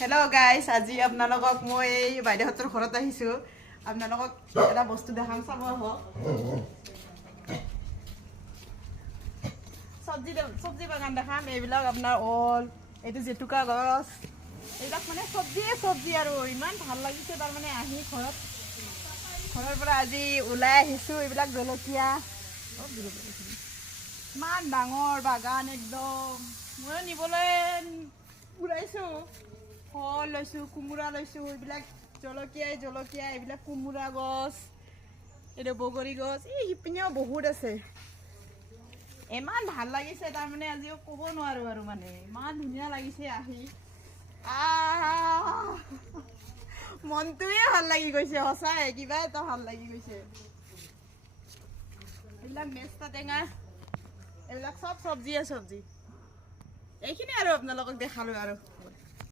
Hello' guys, আজি আপোনালোকক মই এই বাইদেউহঁতৰ ঘৰত আহিছোঁ। আপোনালোকক এটা বস্তু দেখাম, চাব আহক। চব্জি বাগান দেখাম। এইবিলাক আপোনাৰ এইটো জেতুকা গছ, এইবিলাক মানে চব্জি আৰু ইমান ভাল লাগিছে। তাৰমানে আহি ঘৰৰ পৰা আজি ওলাই আহিছোঁ। এইবিলাক জলকীয়া, ইমান ডাঙৰ বাগান একদম। ময়ো নিবলৈ ওলাইছোঁ। ফল লৈছোঁ, কোমোৰা লৈছোঁ, এইবিলাক জলকীয়া, এইবিলাক কোমোৰা গছ, এইটো বগৰী গছ, এই সিপিনেও বহুত আছে। ইমান ভাল লাগিছে, তাৰমানে আজিও ক'ব নোৱাৰোঁ আৰু মানে ইমান ধুনীয়া লাগিছে আহি। মনটোৱে ভাল লাগি গৈছে, সঁচাই কিবা এটা ভাল লাগি গৈছে। এইবিলাক মেষ্টা টেঙা, এইবিলাক চব চব্জি এইখিনি আৰু আপোনালোকক দেখালোঁ আৰু।